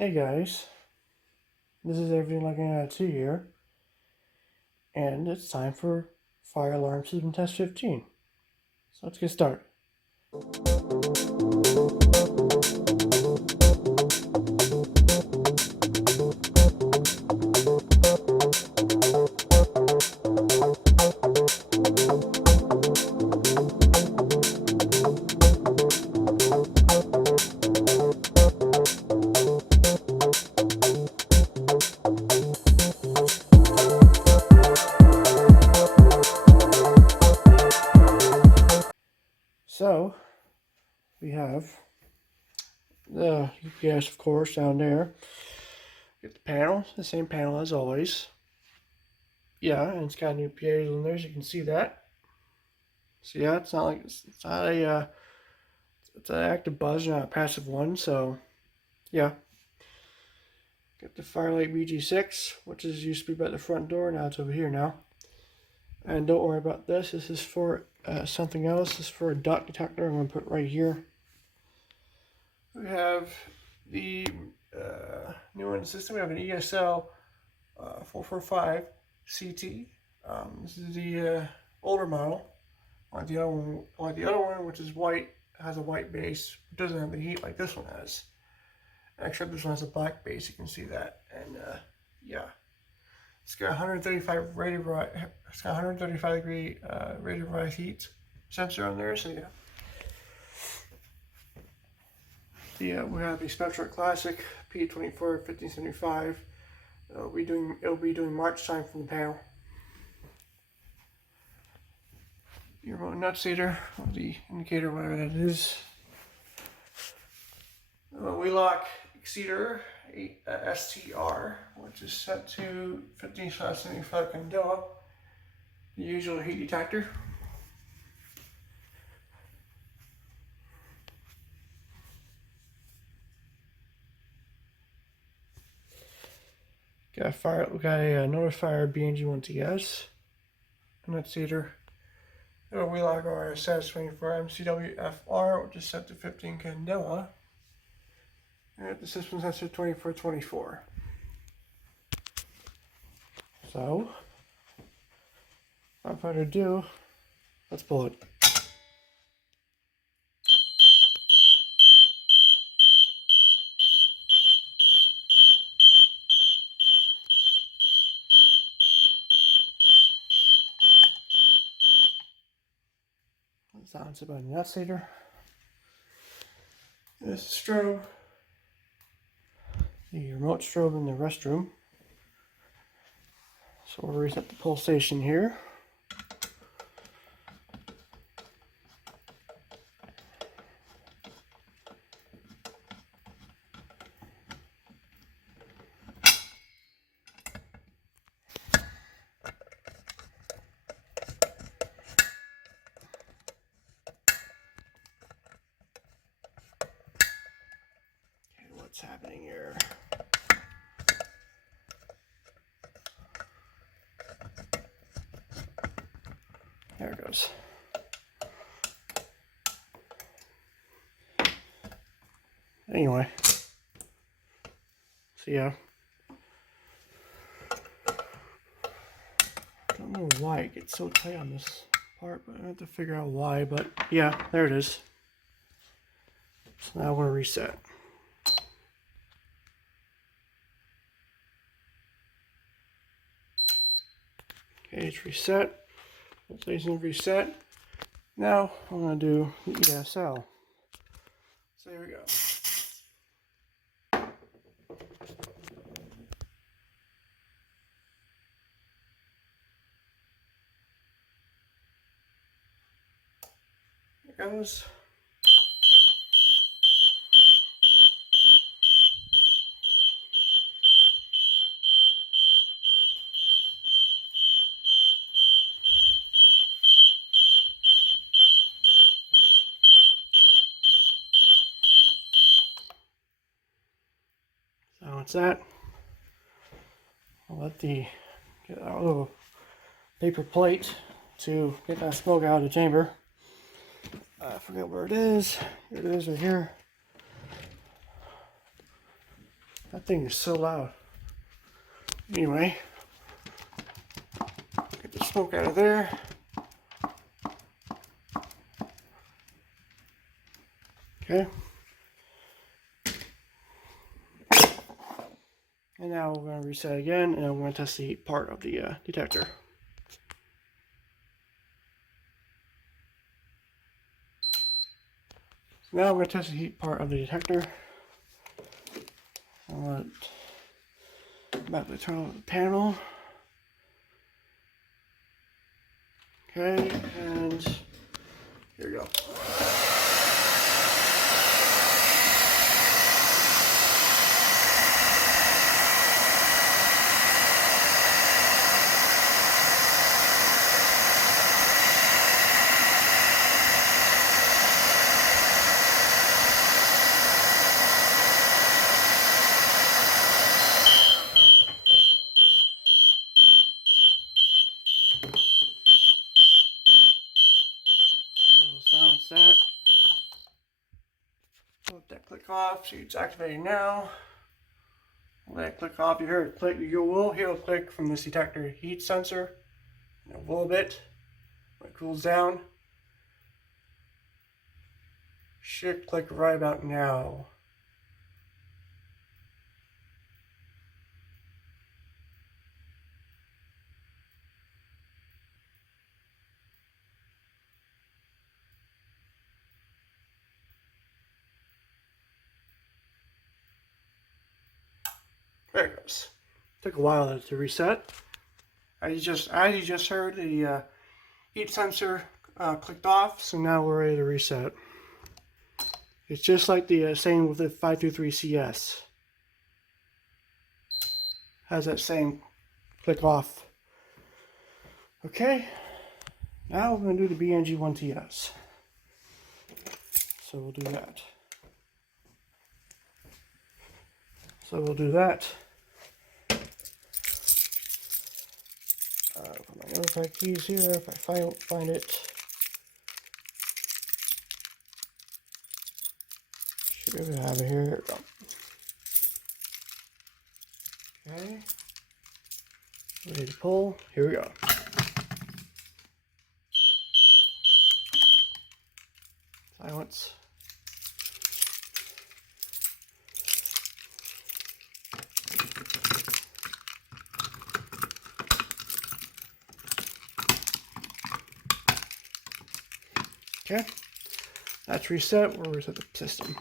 Hey guys, this is Everything Looking at 2 here, and it's time for Fire Alarm System Test 15. So let's get started. So, we have the UPS, of course, down there. Get the panel, the same panel as always. Yeah, and it's got new PAs in there, as you can see that. So yeah, it's not like it's not a it's an active buzz, not a passive one. So yeah, got the Firelight BG6, which is used to be by the front door. Now it's over here now. And don't worry about this. This is for something else. This is for a dot detector. I'm going to put it right here. We have the new one in the system. We have an ESL 445 CT. This is the older model. Like the other one, which is white, has a white base. It doesn't have the heat like this one has. Actually, this one has a black base. You can see that. And yeah. It's got 135 it's got 135 degree radial rise heat sensor on there. So yeah, we have the Spectralert Classic P24 1575. It'll be doing march time from the panel. The remote nut seater, or the indicator, whatever that is. We lock exceeder STR, which is set to 15/75 candela, the usual heat detector. We got a notifier BNG1TS, nut seater. We lock our SAS24 MCWFR, which is set to 15 candela. And the system sensor 2424. So, without further ado, let's pull it. Sounds about a nut seater. This is strobe. The remote strobe in the restroom. So we'll reset the pulsation here. Okay, what's happening here? There it goes. Anyway, so yeah, don't know why it gets so tight on this part, but I have to figure out why. But yeah, there it is. So now I want to reset. Okay, it's reset. Pulsation reset. Now I'm going to do the ESL. So here we go. Here goes. So it's that. I'll let get our little paper plate to get that smoke out of the chamber. I forget where it is. Here it is right here. That thing is so loud. Anyway, get the smoke out of there. Okay. And now we're going to reset again, and we're going to test the heat part of the detector. So now we're going to test the heat part of the detector. I'm about to turn on the panel. Okay, and here we go. Silence that. Let that click off. See, it's activating now. Let it click off. You hear it click. You will hear a click from this detector heat sensor in a little bit. When it cools down, should click right about now. There it goes. Took a while to reset. As you just heard, the heat sensor clicked off, so now we're ready to reset. It's just like the same with the 523CS. Has that same click off. Okay, now we're going to do the BNG1TS. So we'll do that. Put my notify keys here if I find it. Should be able to have it here. Here we go. Okay. Ready to pull. Here we go. Silence. Okay. That's reset. We'll reset the system.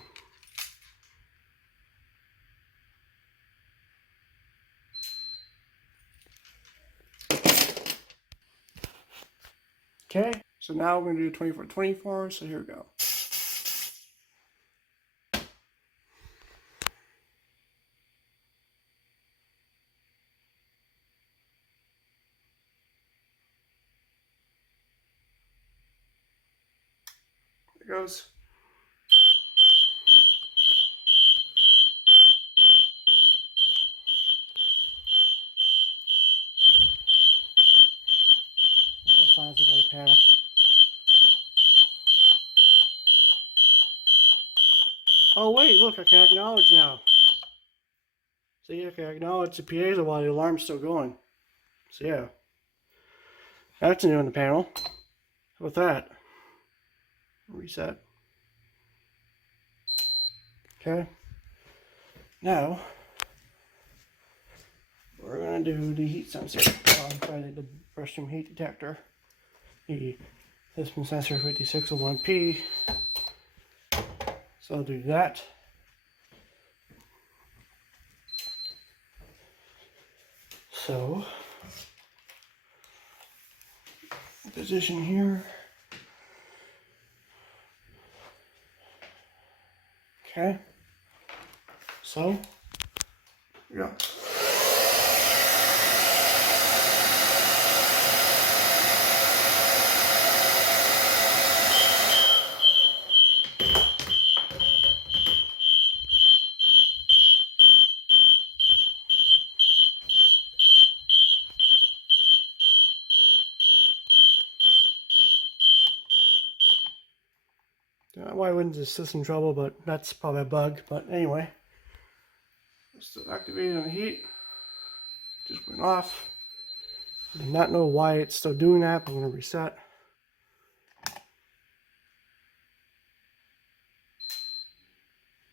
Okay. So now we're going to do 24/24. So here we go. There it goes. I'll silence it by the panel. Oh wait, look, I can acknowledge now. See, I can acknowledge the PAs while the alarm's still going. So yeah, that's new on the panel. How about that? Reset. Okay. Now we're gonna do the heat sensor. The restroom heat detector. The system sensor 5601P. So I'll do that. So position here. Okay. So yeah. Why wouldn't the system trouble, but that's probably a bug. But anyway, It's still activated on the heat. Just went off. I do not know why it's still doing that, but I'm going to reset.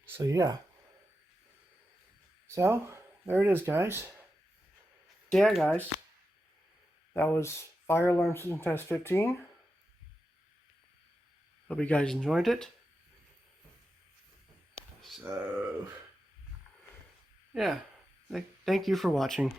So yeah. So, there it is, guys. Yeah, guys. That was Fire Alarm System Test 15. Hope you guys enjoyed it. So, yeah. Thank you for watching.